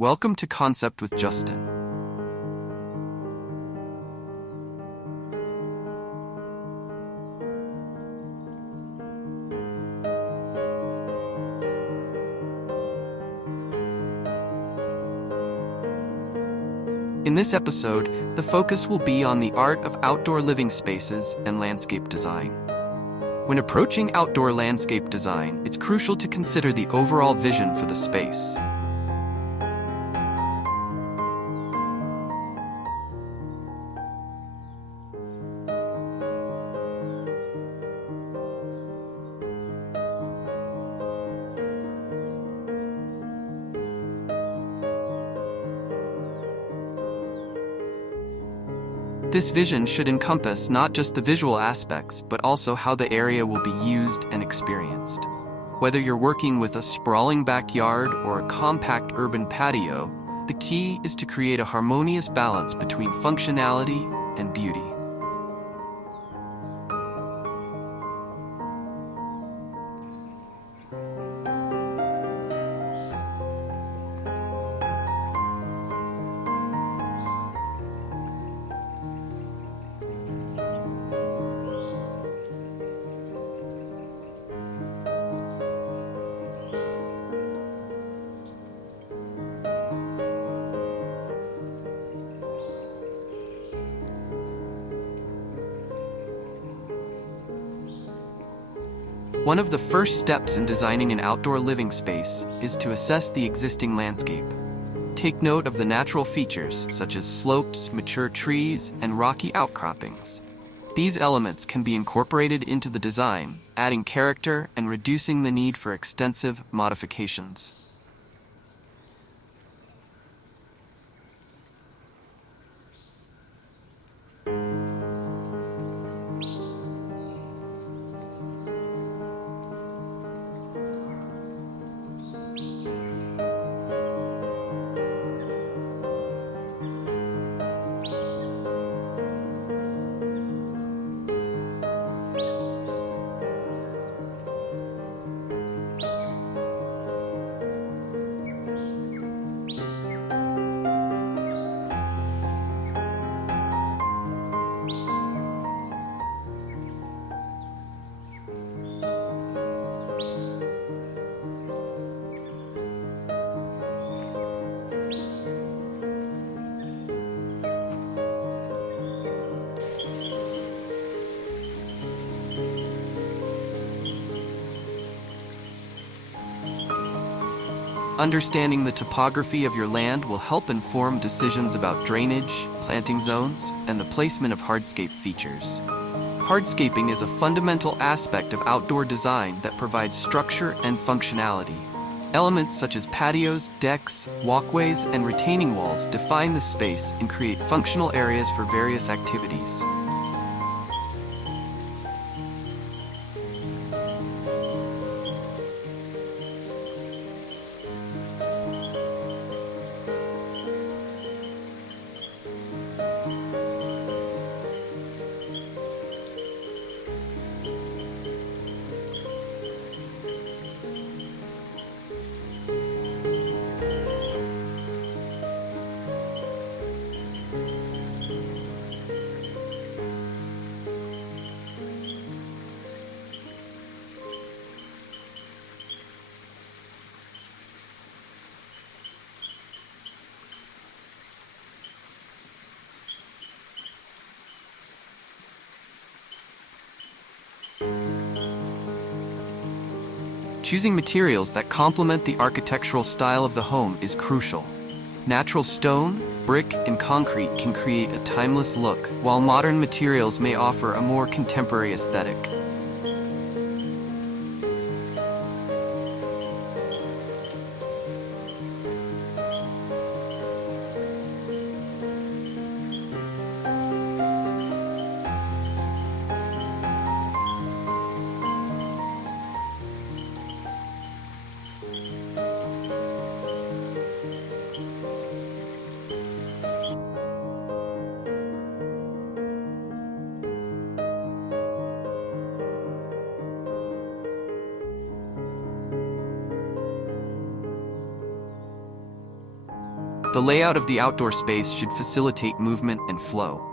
Welcome to Concept with Justin. In this episode, the focus will be on the art of outdoor living spaces and landscape design. When approaching outdoor landscape design, it's crucial to consider the overall vision for the space. This vision should encompass not just the visual aspects, but also how the area will be used and experienced. Whether you're working with a sprawling backyard or a compact urban patio, the key is to create a harmonious balance between functionality and beauty. One of the first steps in designing an outdoor living space is to assess the existing landscape. Take note of the natural features such as slopes, mature trees, and rocky outcroppings. These elements can be incorporated into the design, adding character and reducing the need for extensive modifications. Understanding the topography of your land will help inform decisions about drainage, planting zones, and the placement of hardscape features. Hardscaping is a fundamental aspect of outdoor design that provides structure and functionality. Elements such as patios, decks, walkways, and retaining walls define the space and create functional areas for various activities. Choosing materials that complement the architectural style of the home is crucial. Natural stone, brick, and concrete can create a timeless look, while modern materials may offer a more contemporary aesthetic. The layout of the outdoor space should facilitate movement and flow.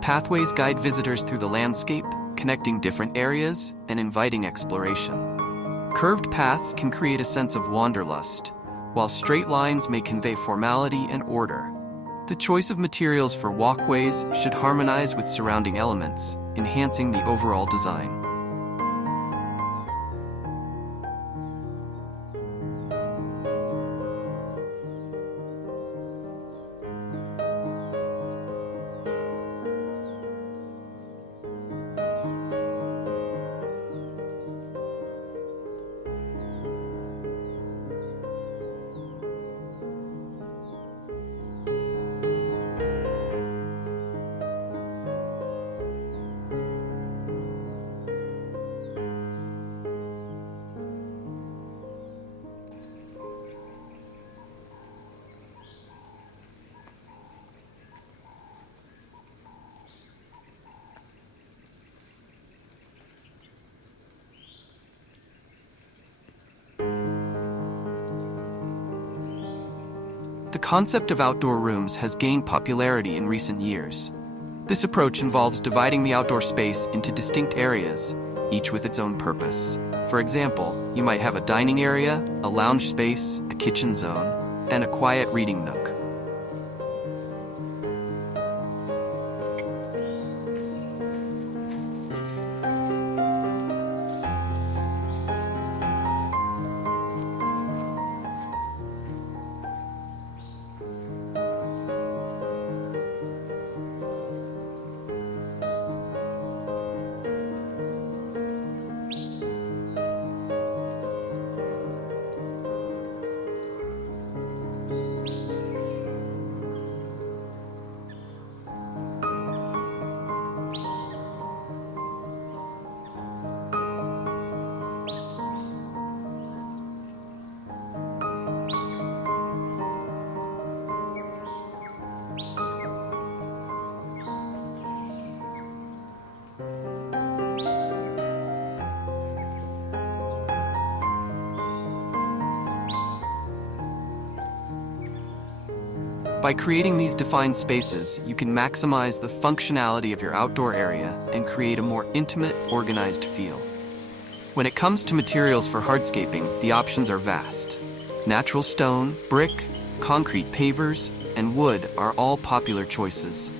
Pathways guide visitors through the landscape, connecting different areas and inviting exploration. Curved paths can create a sense of wanderlust, while straight lines may convey formality and order. The choice of materials for walkways should harmonize with surrounding elements, enhancing the overall design. The concept of outdoor rooms has gained popularity in recent years. This approach involves dividing the outdoor space into distinct areas, each with its own purpose. For example, you might have a dining area, a lounge space, a kitchen zone, and a quiet reading nook. By creating these defined spaces, you can maximize the functionality of your outdoor area and create a more intimate, organized feel. When it comes to materials for hardscaping, the options are vast. Natural stone, brick, concrete pavers, and wood are all popular choices.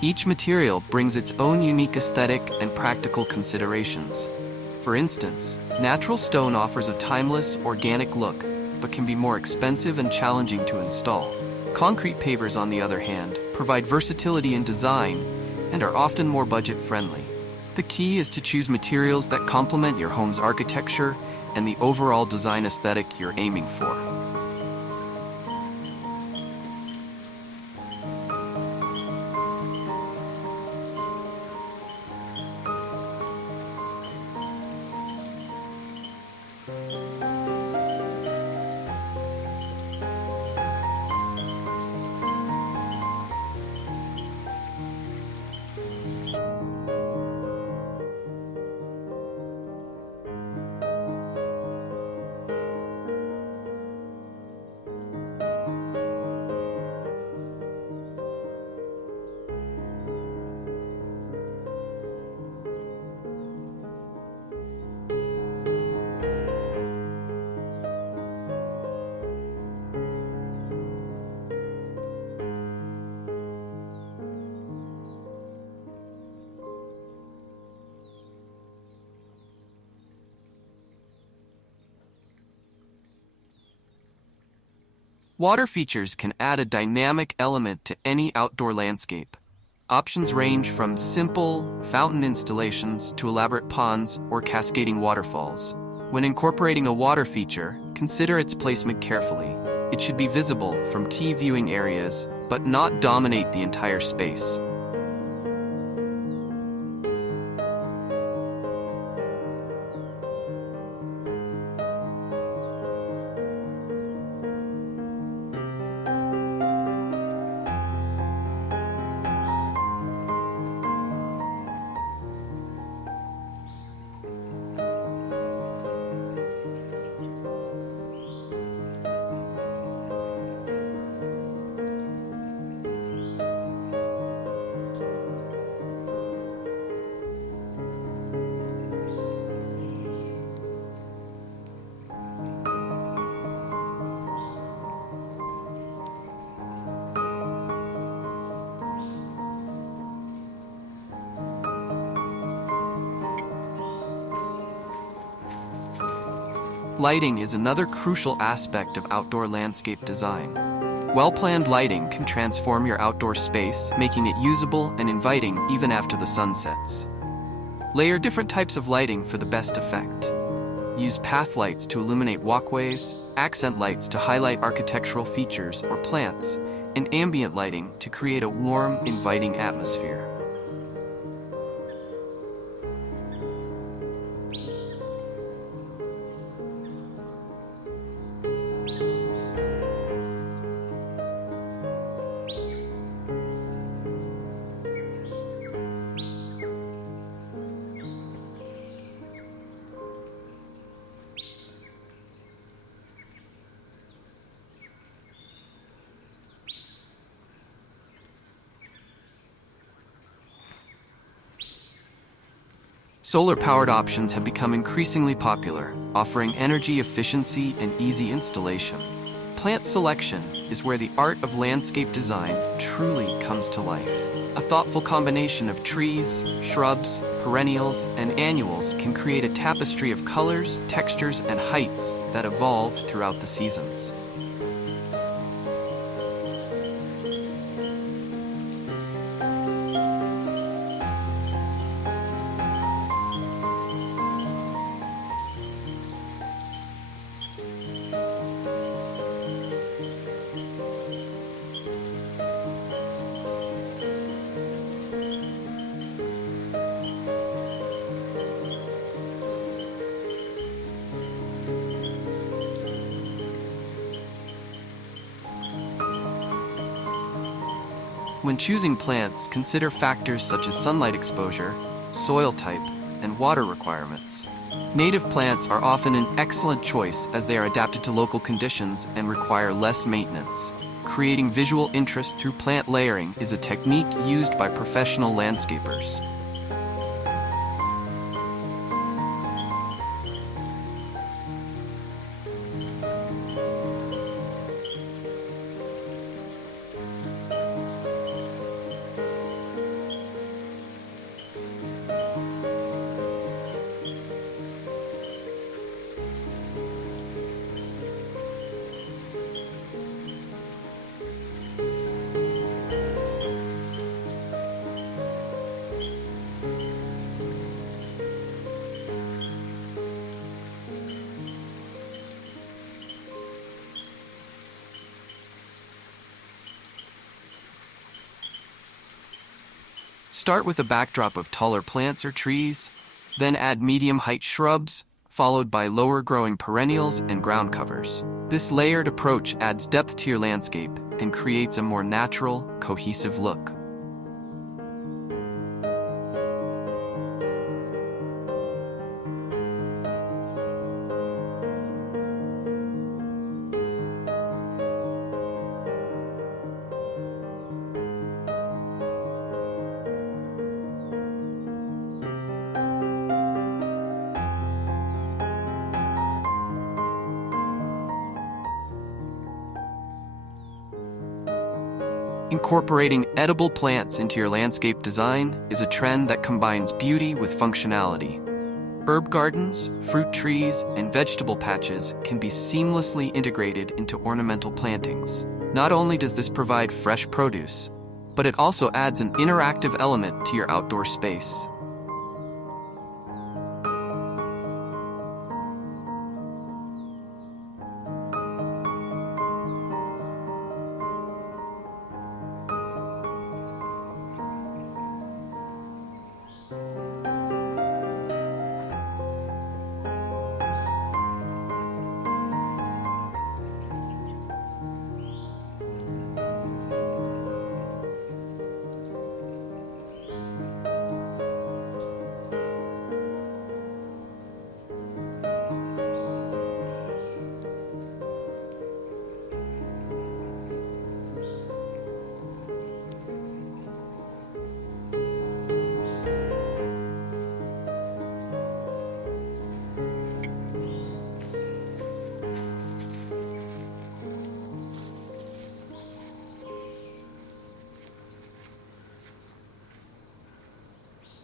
Each material brings its own unique aesthetic and practical considerations. For instance, natural stone offers a timeless, organic look, but can be more expensive and challenging to install. Concrete pavers, on the other hand, provide versatility in design and are often more budget-friendly. The key is to choose materials that complement your home's architecture and the overall design aesthetic you're aiming for. Water features can add a dynamic element to any outdoor landscape. Options range from simple fountain installations to elaborate ponds or cascading waterfalls. When incorporating a water feature, consider its placement carefully. It should be visible from key viewing areas, but not dominate the entire space. Lighting is another crucial aspect of outdoor landscape design. Well-planned lighting can transform your outdoor space, making it usable and inviting even after the sun sets. Layer different types of lighting for the best effect. Use path lights to illuminate walkways, accent lights to highlight architectural features or plants, and ambient lighting to create a warm, inviting atmosphere. Solar-powered options have become increasingly popular, offering energy efficiency and easy installation. Plant selection is where the art of landscape design truly comes to life. A thoughtful combination of trees, shrubs, perennials, and annuals can create a tapestry of colors, textures, and heights that evolve throughout the seasons. When choosing plants, consider factors such as sunlight exposure, soil type, and water requirements. Native plants are often an excellent choice as they are adapted to local conditions and require less maintenance. Creating visual interest through plant layering is a technique used by professional landscapers. Start with a backdrop of taller plants or trees, then add medium-height shrubs, followed by lower-growing perennials and ground covers. This layered approach adds depth to your landscape and creates a more natural, cohesive look. Incorporating edible plants into your landscape design is a trend that combines beauty with functionality. Herb gardens, fruit trees, and vegetable patches can be seamlessly integrated into ornamental plantings. Not only does this provide fresh produce, but it also adds an interactive element to your outdoor space.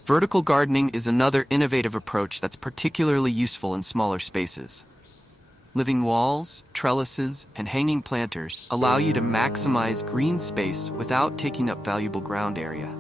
Vertical gardening is another innovative approach that's particularly useful in smaller spaces. Living walls, trellises, and hanging planters allow you to maximize green space without taking up valuable ground area.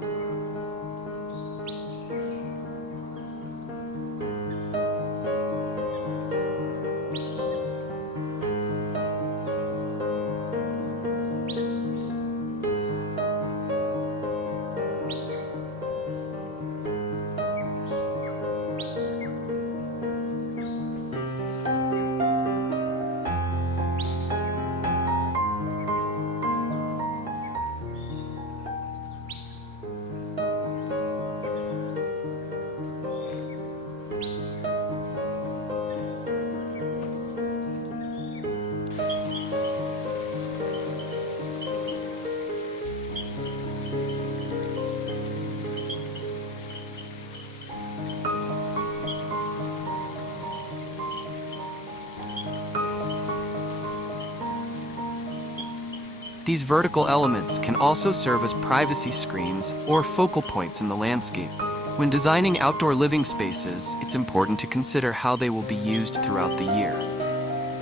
These vertical elements can also serve as privacy screens or focal points in the landscape. When designing outdoor living spaces, it's important to consider how they will be used throughout the year.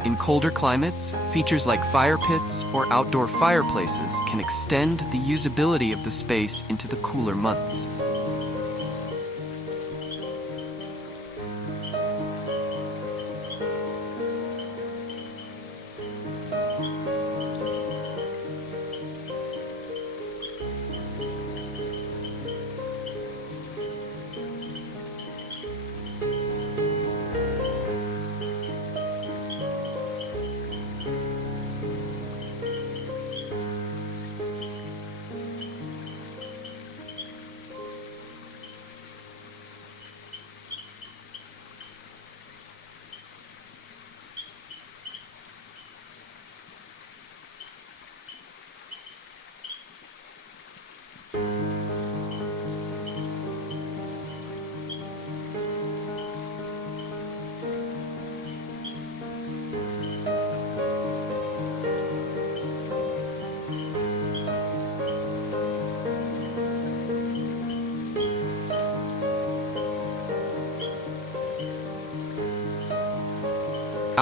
In colder climates, features like fire pits or outdoor fireplaces can extend the usability of the space into the cooler months.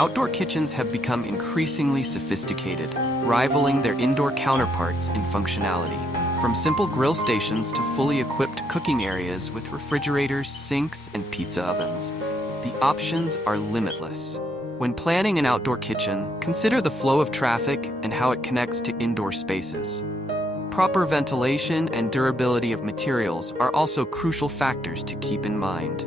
Outdoor kitchens have become increasingly sophisticated, rivaling their indoor counterparts in functionality. From simple grill stations to fully equipped cooking areas with refrigerators, sinks, and pizza ovens, the options are limitless. When planning an outdoor kitchen, consider the flow of traffic and how it connects to indoor spaces. Proper ventilation and durability of materials are also crucial factors to keep in mind.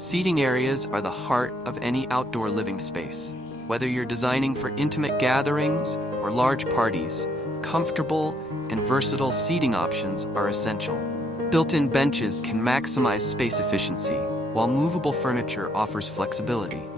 Seating areas are the heart of any outdoor living space. Whether you're designing for intimate gatherings or large parties, comfortable and versatile seating options are essential. Built-in benches can maximize space efficiency, while movable furniture offers flexibility.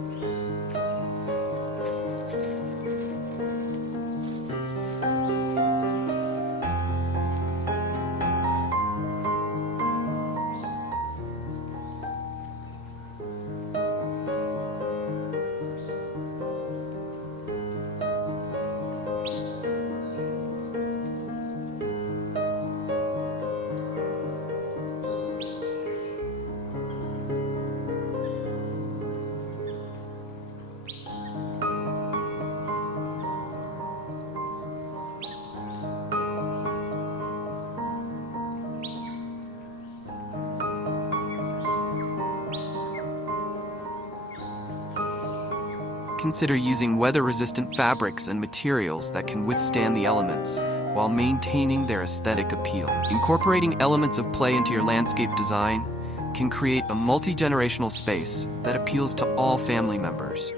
Consider using weather-resistant fabrics and materials that can withstand the elements while maintaining their aesthetic appeal. Incorporating elements of play into your landscape design can create a multi-generational space that appeals to all family members.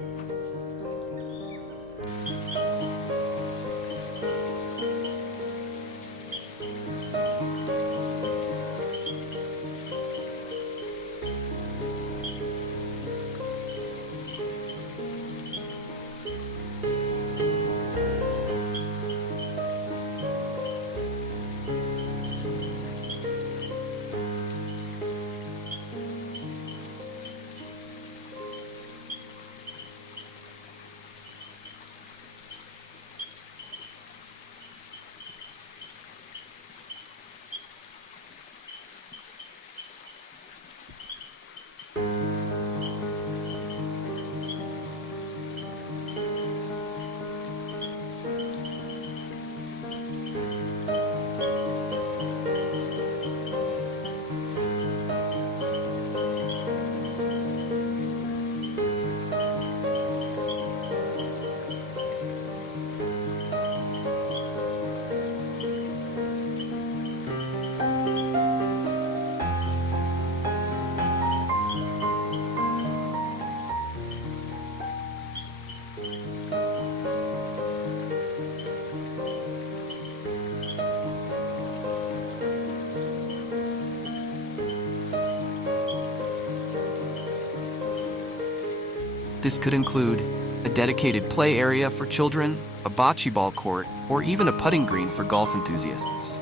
This could include a dedicated play area for children, a bocce ball court, or even a putting green for golf enthusiasts.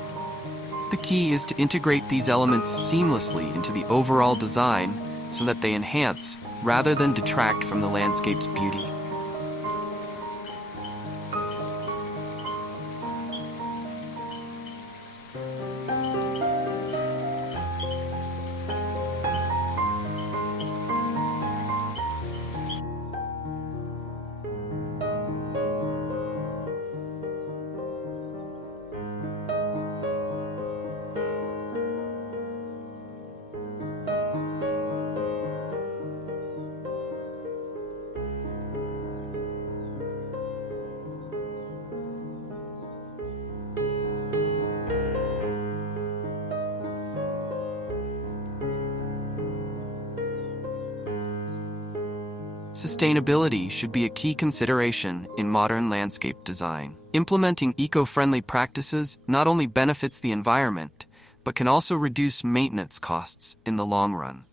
The key is to integrate these elements seamlessly into the overall design so that they enhance rather than detract from the landscape's beauty. Sustainability should be a key consideration in modern landscape design. Implementing eco-friendly practices not only benefits the environment, but can also reduce maintenance costs in the long run.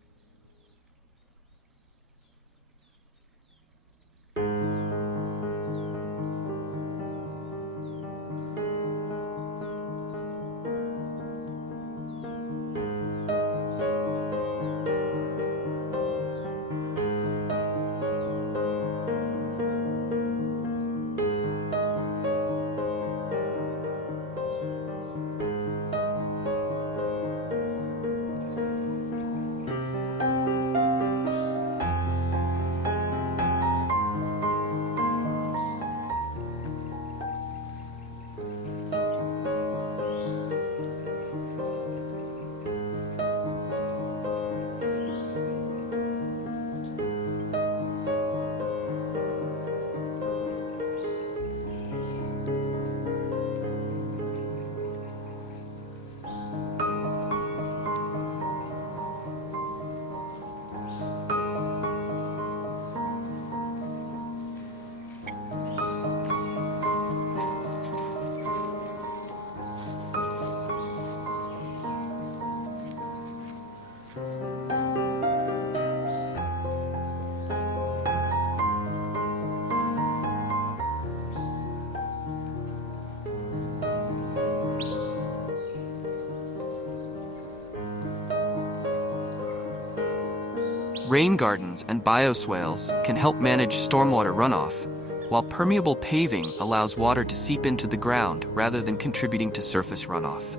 Rain gardens and bioswales can help manage stormwater runoff, while permeable paving allows water to seep into the ground rather than contributing to surface runoff.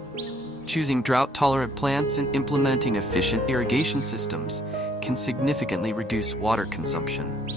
Choosing drought-tolerant plants and implementing efficient irrigation systems can significantly reduce water consumption.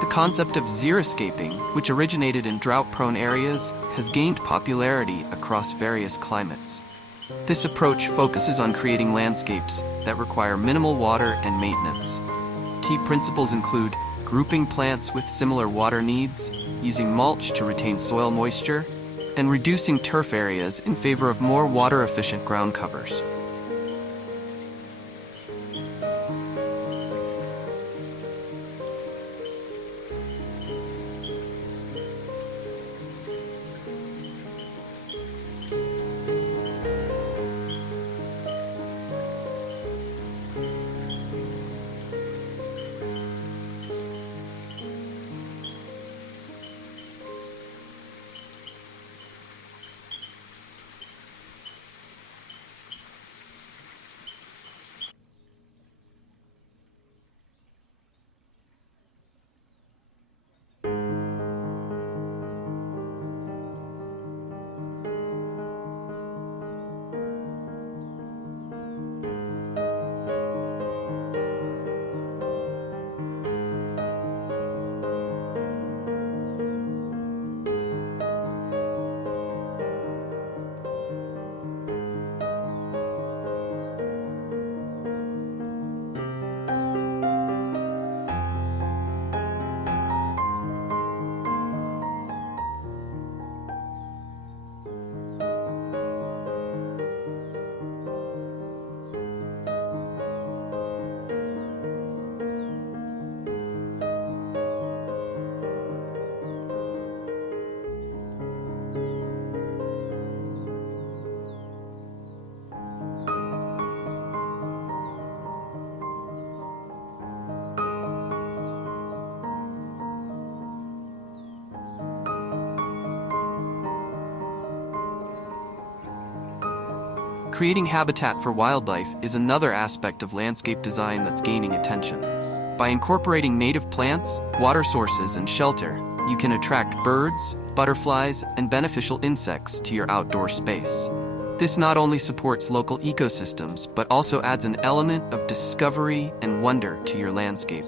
The concept of xeriscaping, which originated in drought-prone areas, has gained popularity across various climates. This approach focuses on creating landscapes that require minimal water and maintenance. Key principles include grouping plants with similar water needs, using mulch to retain soil moisture, and reducing turf areas in favor of more water-efficient ground covers. Creating habitat for wildlife is another aspect of landscape design that's gaining attention. By incorporating native plants, water sources, and shelter, you can attract birds, butterflies, and beneficial insects to your outdoor space. This not only supports local ecosystems, but also adds an element of discovery and wonder to your landscape.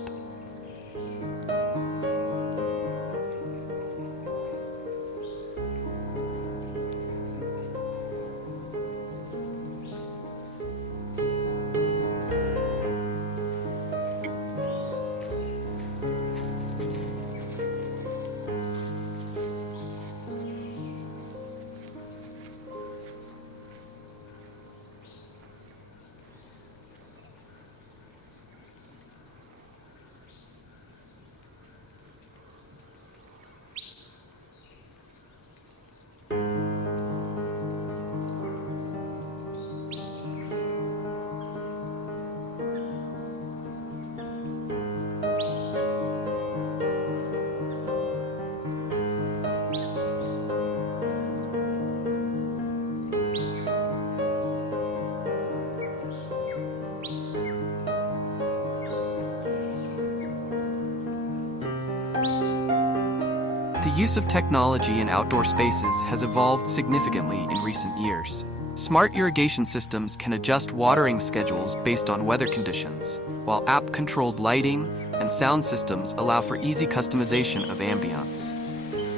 use of technology in outdoor spaces has evolved significantly in recent years. Smart irrigation systems can adjust watering schedules based on weather conditions, while app-controlled lighting and sound systems allow for easy customization of ambience.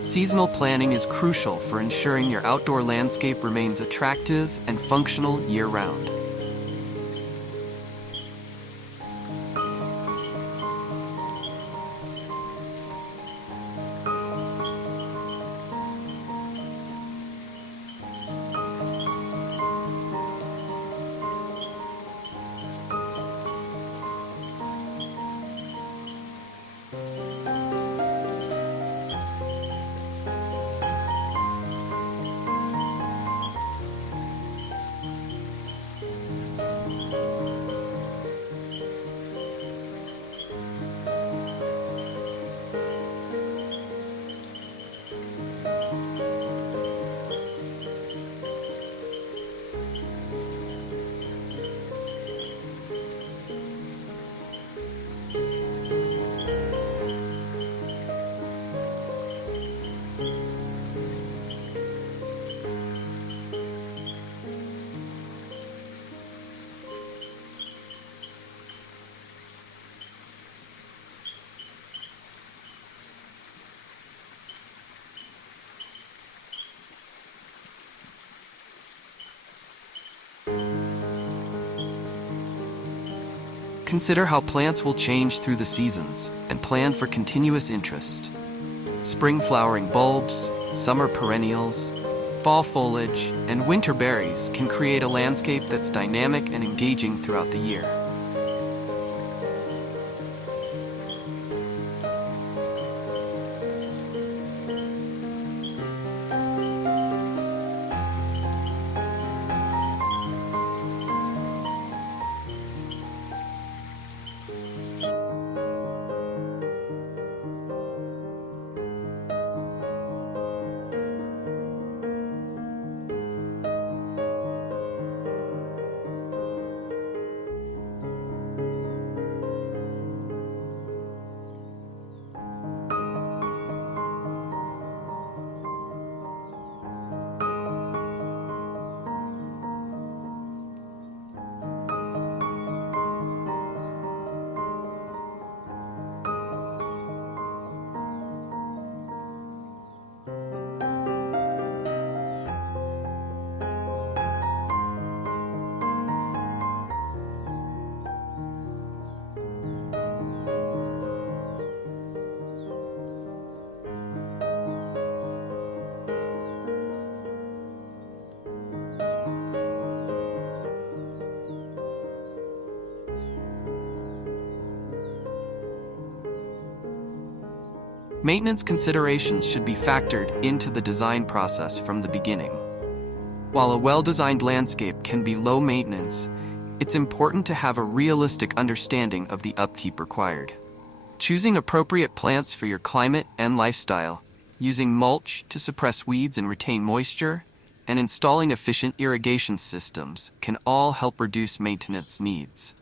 Seasonal planning is crucial for ensuring your outdoor landscape remains attractive and functional year-round. Consider how plants will change through the seasons and plan for continuous interest. Spring flowering bulbs, summer perennials, fall foliage, and winter berries can create a landscape that's dynamic and engaging throughout the year. Maintenance considerations should be factored into the design process from the beginning. While a well-designed landscape can be low maintenance, it's important to have a realistic understanding of the upkeep required. Choosing appropriate plants for your climate and lifestyle, using mulch to suppress weeds and retain moisture, and installing efficient irrigation systems can all help reduce maintenance needs.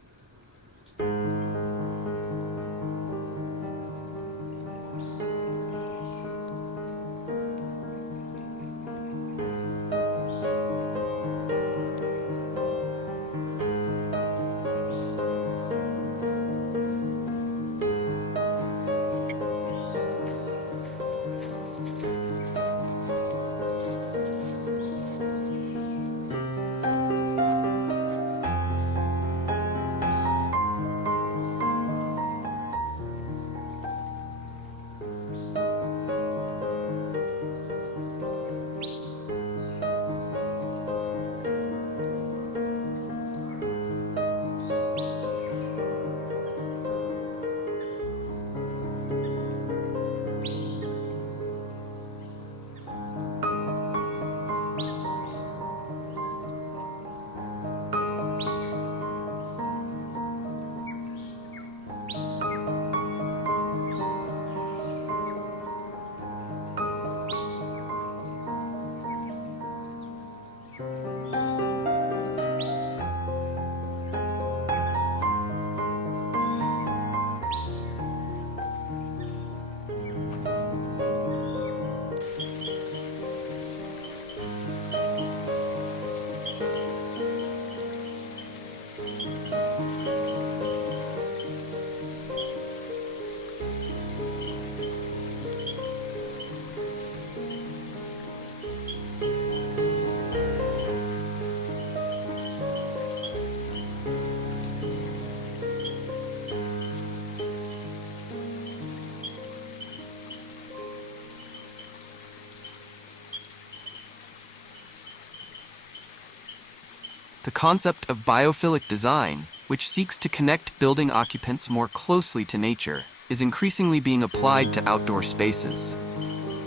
The concept of biophilic design, which seeks to connect building occupants more closely to nature, is increasingly being applied to outdoor spaces.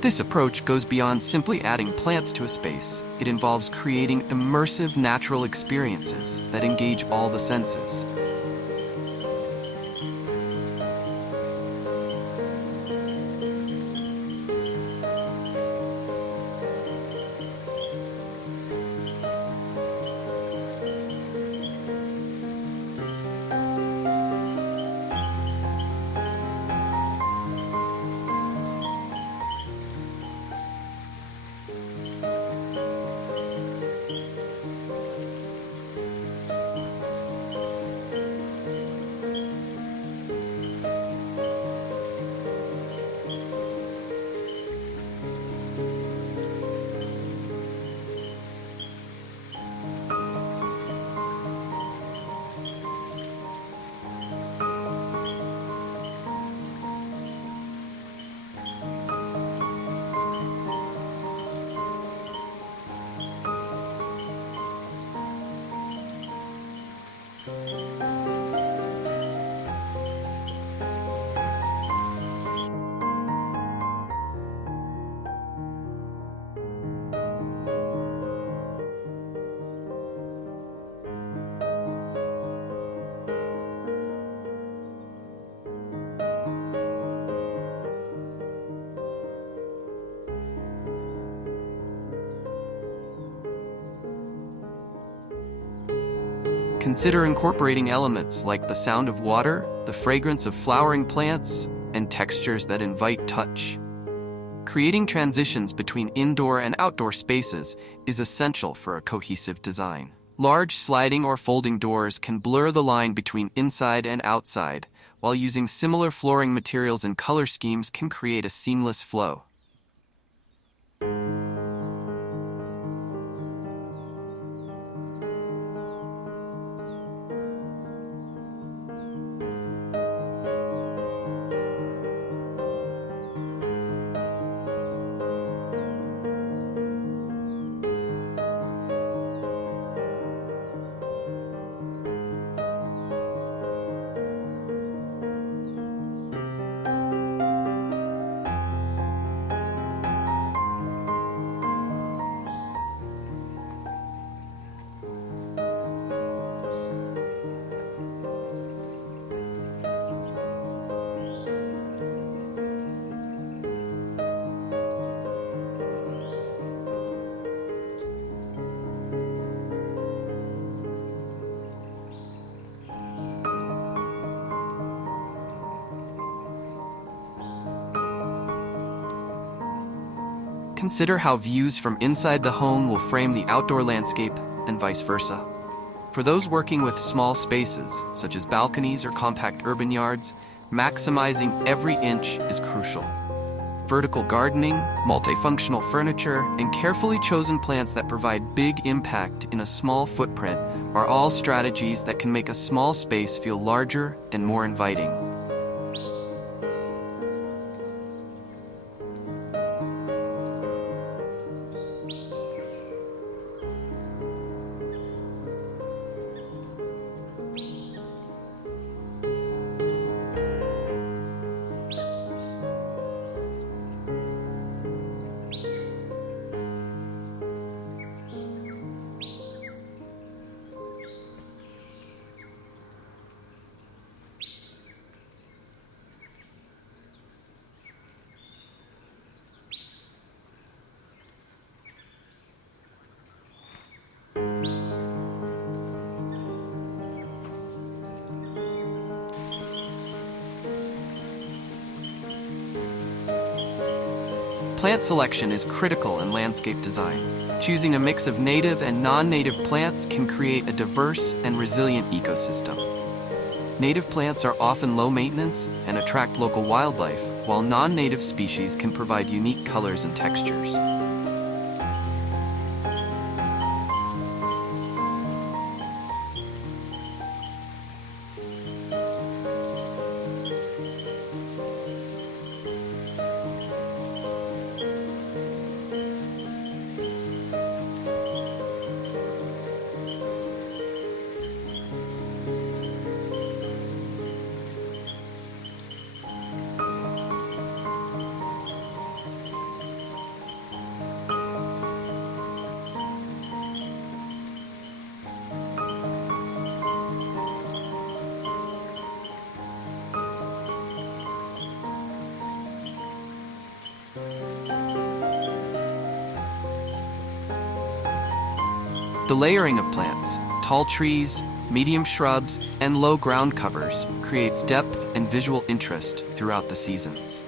This approach goes beyond simply adding plants to a space. It involves creating immersive natural experiences that engage all the senses. Consider incorporating elements like the sound of water, the fragrance of flowering plants, and textures that invite touch. Creating transitions between indoor and outdoor spaces is essential for a cohesive design. Large sliding or folding doors can blur the line between inside and outside, while using similar flooring materials and color schemes can create a seamless flow. Consider how views from inside the home will frame the outdoor landscape and vice versa. For those working with small spaces, such as balconies or compact urban yards, maximizing every inch is crucial. Vertical gardening, multifunctional furniture, and carefully chosen plants that provide big impact in a small footprint are all strategies that can make a small space feel larger and more inviting. Plant selection is critical in landscape design. Choosing a mix of native and non-native plants can create a diverse and resilient ecosystem. Native plants are often low maintenance and attract local wildlife, while non-native species can provide unique colors and textures. The layering of plants, tall trees, medium shrubs, and low ground covers creates depth and visual interest throughout the seasons.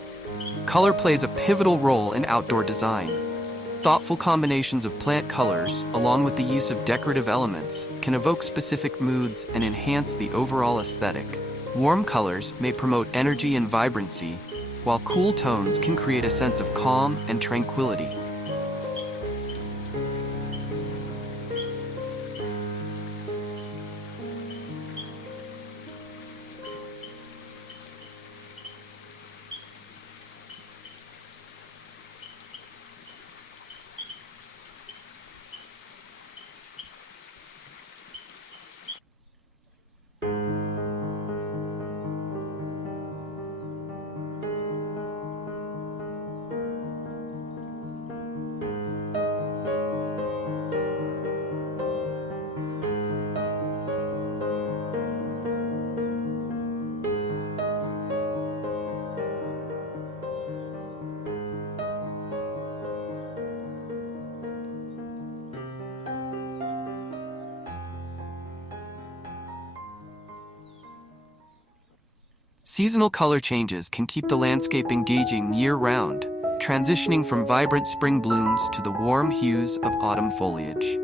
Color plays a pivotal role in outdoor design. Thoughtful combinations of plant colors, along with the use of decorative elements, can evoke specific moods and enhance the overall aesthetic. Warm colors may promote energy and vibrancy, while cool tones can create a sense of calm and tranquility. Seasonal color changes can keep the landscape engaging year-round, transitioning from vibrant spring blooms to the warm hues of autumn foliage.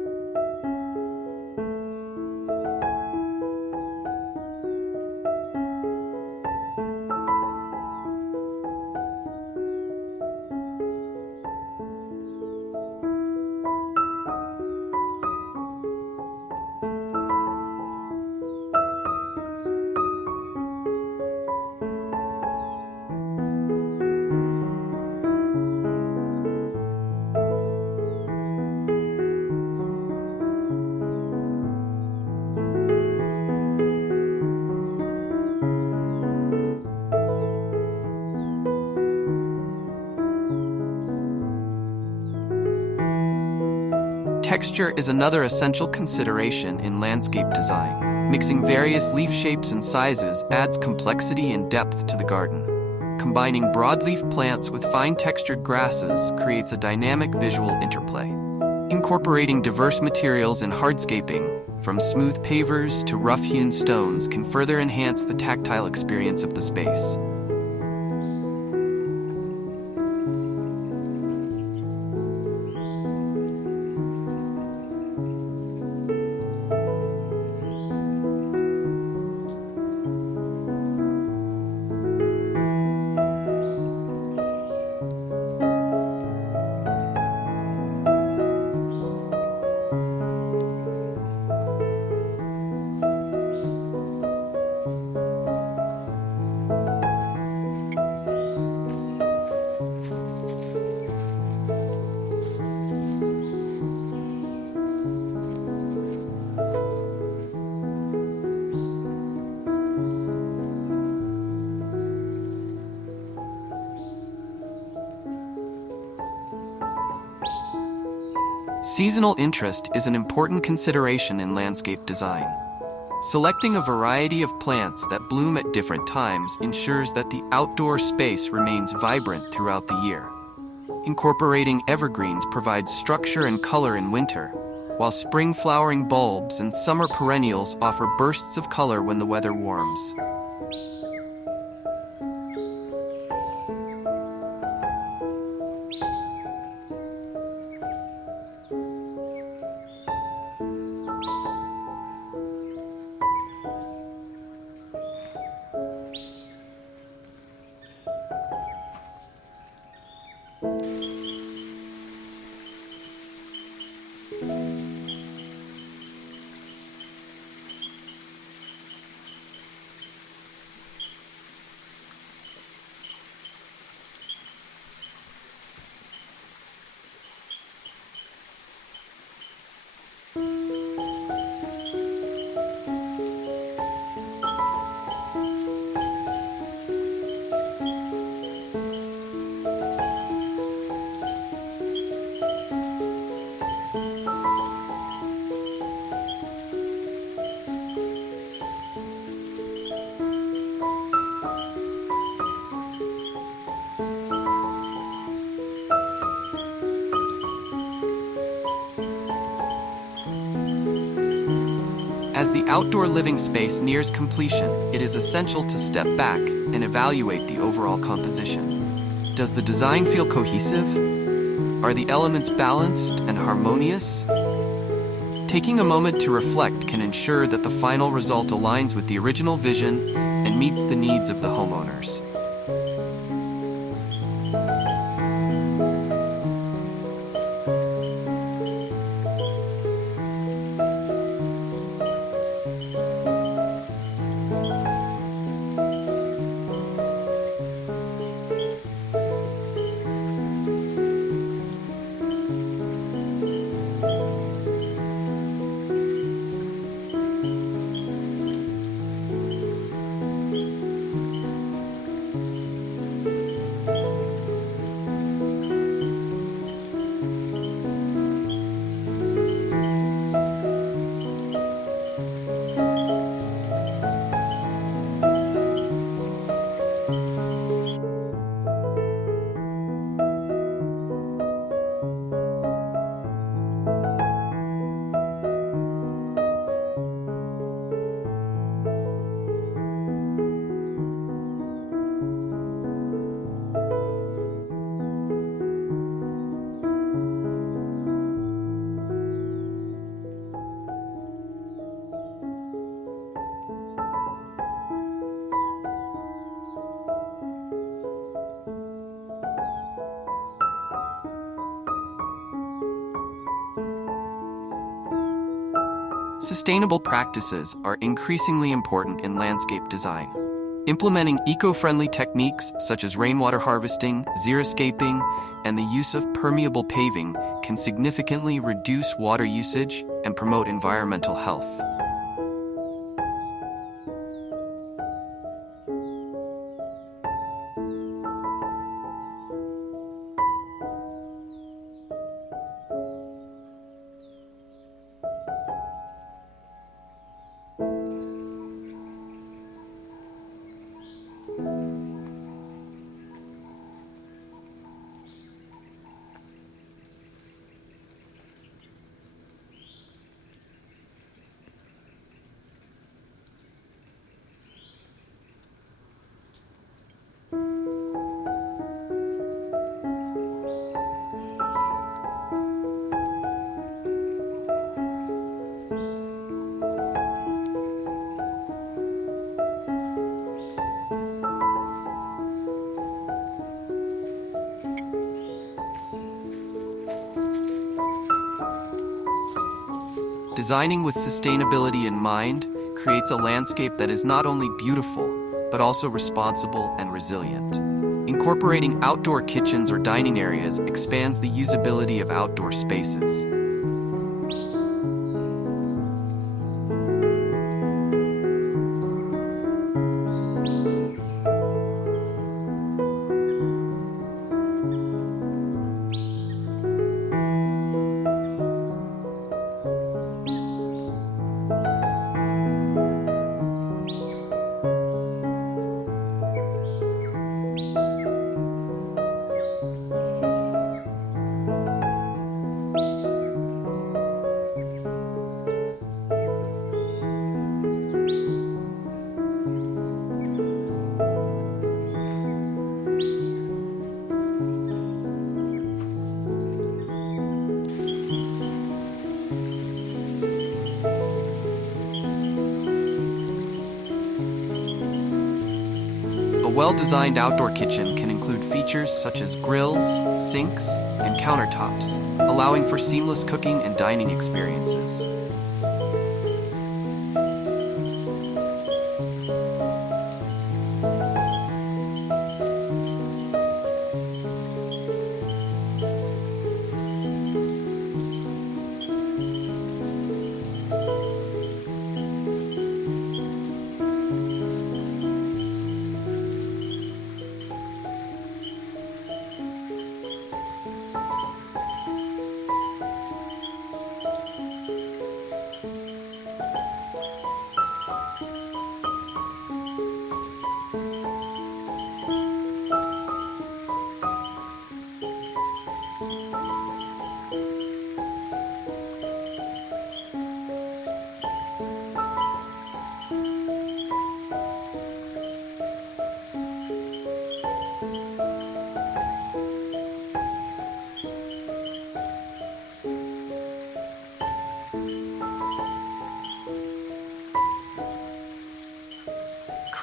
Texture is another essential consideration in landscape design. Mixing various leaf shapes and sizes adds complexity and depth to the garden. Combining broadleaf plants with fine-textured grasses creates a dynamic visual interplay. Incorporating diverse materials in hardscaping, from smooth pavers to rough-hewn stones, can further enhance the tactile experience of the space. Seasonal interest is an important consideration in landscape design. Selecting a variety of plants that bloom at different times ensures that the outdoor space remains vibrant throughout the year. Incorporating evergreens provides structure and color in winter, while spring flowering bulbs and summer perennials offer bursts of color when the weather warms. As the outdoor living space nears completion, it is essential to step back and evaluate the overall composition. Does the design feel cohesive? Are the elements balanced and harmonious? Taking a moment to reflect can ensure that the final result aligns with the original vision and meets the needs of the homeowners. Sustainable practices are increasingly important in landscape design. Implementing eco-friendly techniques such as rainwater harvesting, xeriscaping, and the use of permeable paving can significantly reduce water usage and promote environmental health. Designing with sustainability in mind creates a landscape that is not only beautiful, but also responsible and resilient. Incorporating outdoor kitchens or dining areas expands the usability of outdoor spaces. A well-designed outdoor kitchen can include features such as grills, sinks, and countertops, allowing for seamless cooking and dining experiences.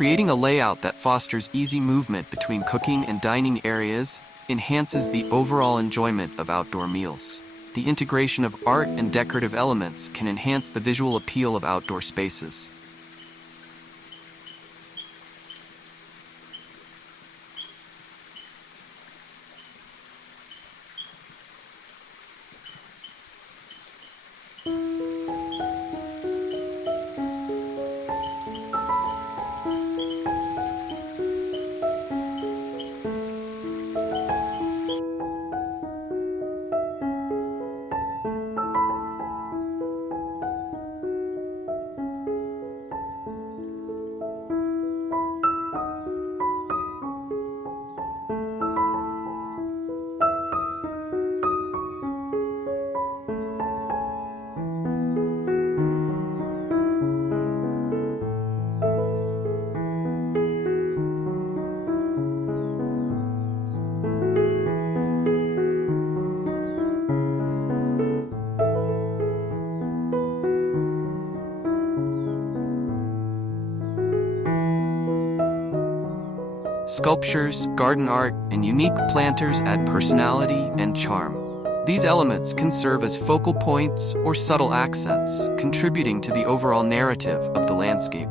Creating a layout that fosters easy movement between cooking and dining areas enhances the overall enjoyment of outdoor meals. The integration of art and decorative elements can enhance the visual appeal of outdoor spaces. Sculptures, garden art, and unique planters add personality and charm. These elements can serve as focal points or subtle accents, contributing to the overall narrative of the landscape.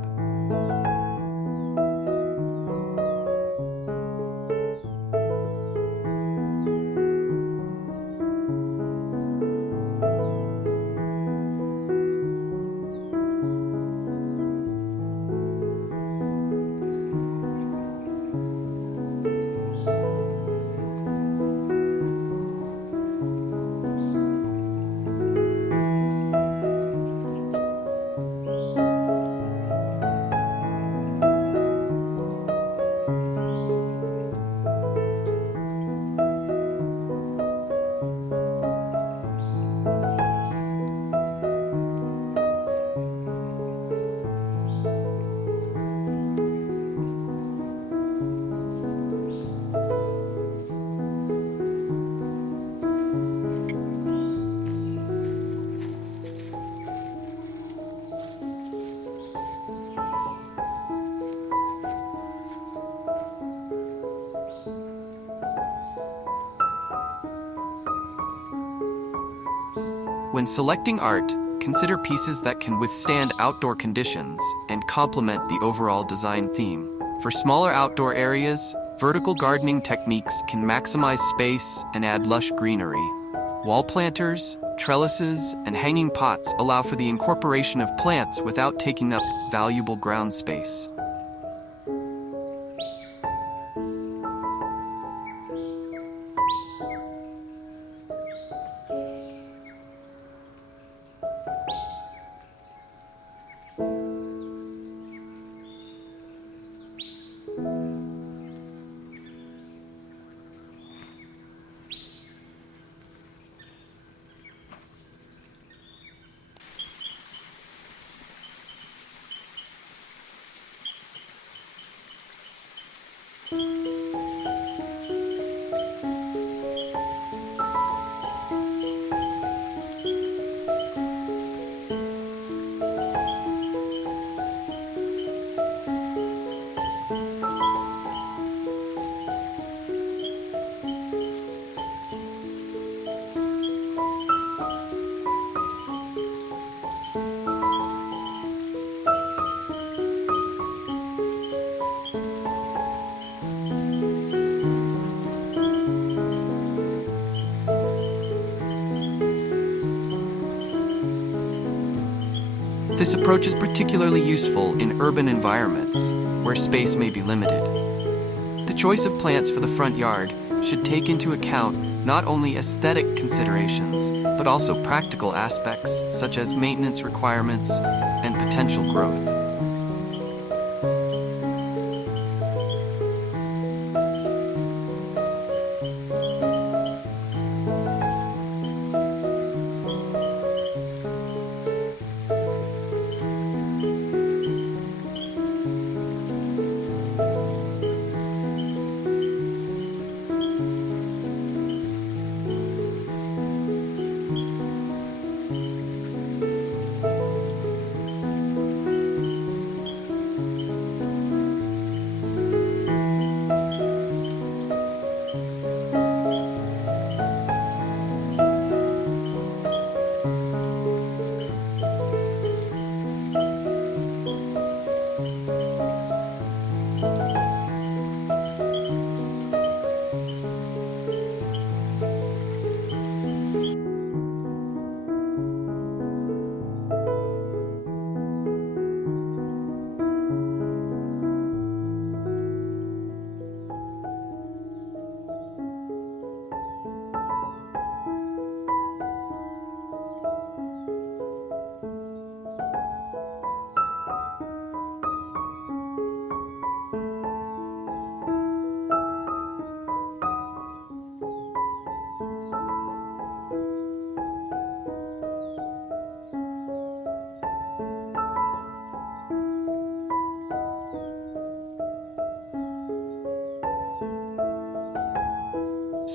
When selecting art, consider pieces that can withstand outdoor conditions and complement the overall design theme. For smaller outdoor areas, vertical gardening techniques can maximize space and add lush greenery. Wall planters, trellises, and hanging pots allow for the incorporation of plants without taking up valuable ground space. This approach is particularly useful in urban environments, where space may be limited. The choice of plants for the front yard should take into account not only aesthetic considerations, but also practical aspects such as maintenance requirements and potential growth.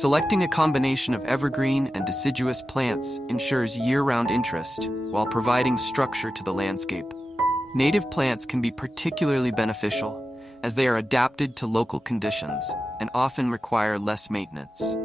Selecting a combination of evergreen and deciduous plants ensures year-round interest while providing structure to the landscape. Native plants can be particularly beneficial as they are adapted to local conditions and often require less maintenance.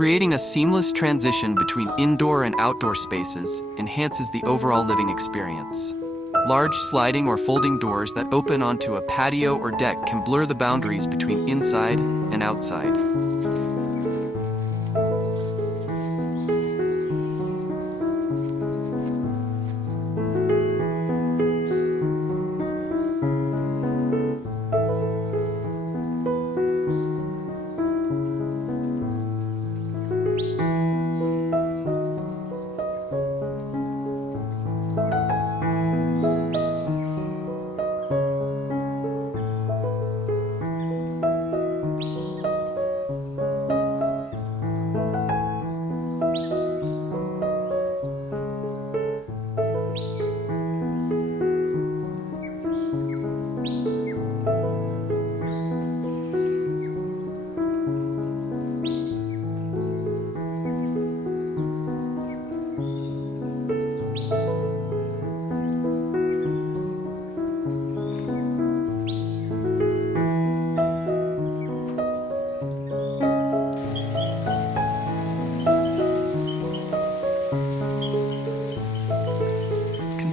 Creating a seamless transition between indoor and outdoor spaces enhances the overall living experience. Large sliding or folding doors that open onto a patio or deck can blur the boundaries between inside and outside.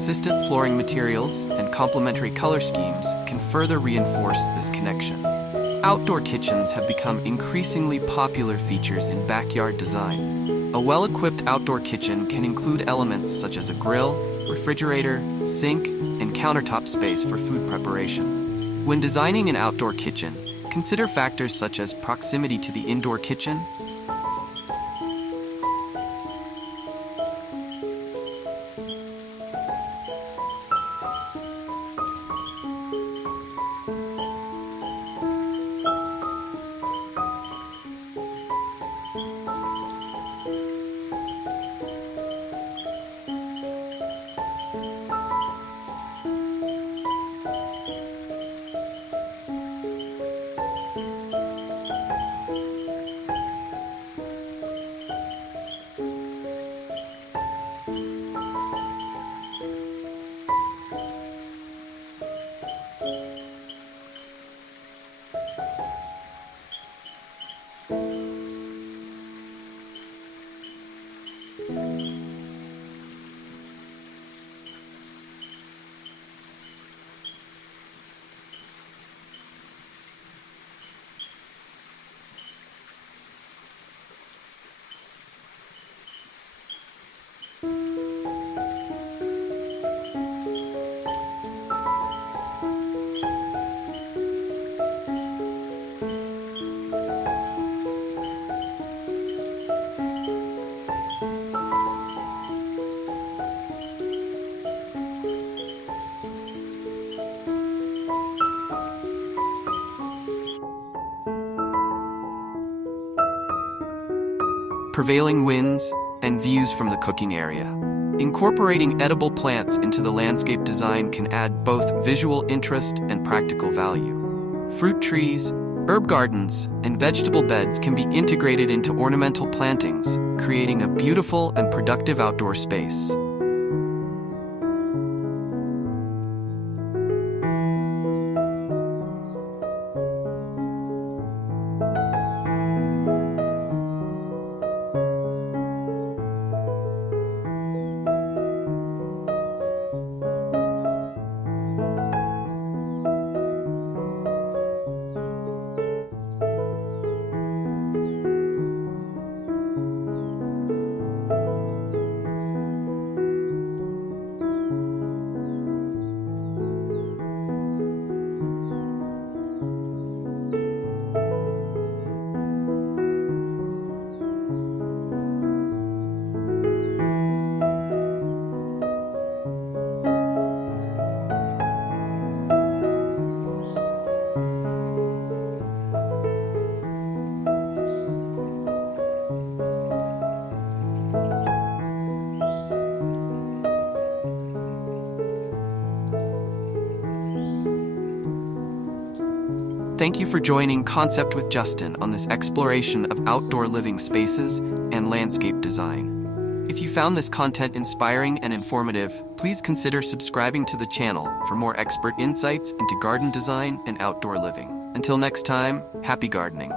Consistent flooring materials and complementary color schemes can further reinforce this connection. Outdoor kitchens have become increasingly popular features in backyard design. A well-equipped outdoor kitchen can include elements such as a grill, refrigerator, sink, and countertop space for food preparation. When designing an outdoor kitchen, consider factors such as proximity to the indoor kitchen, prevailing winds, and views from the cooking area. Incorporating edible plants into the landscape design can add both visual interest and practical value. Fruit trees, herb gardens, and vegetable beds can be integrated into ornamental plantings, creating a beautiful and productive outdoor space. Thank you for joining Concept with Justin on this exploration of outdoor living spaces and landscape design. If you found this content inspiring and informative, please consider subscribing to the channel for more expert insights into garden design and outdoor living. Until next time, happy gardening.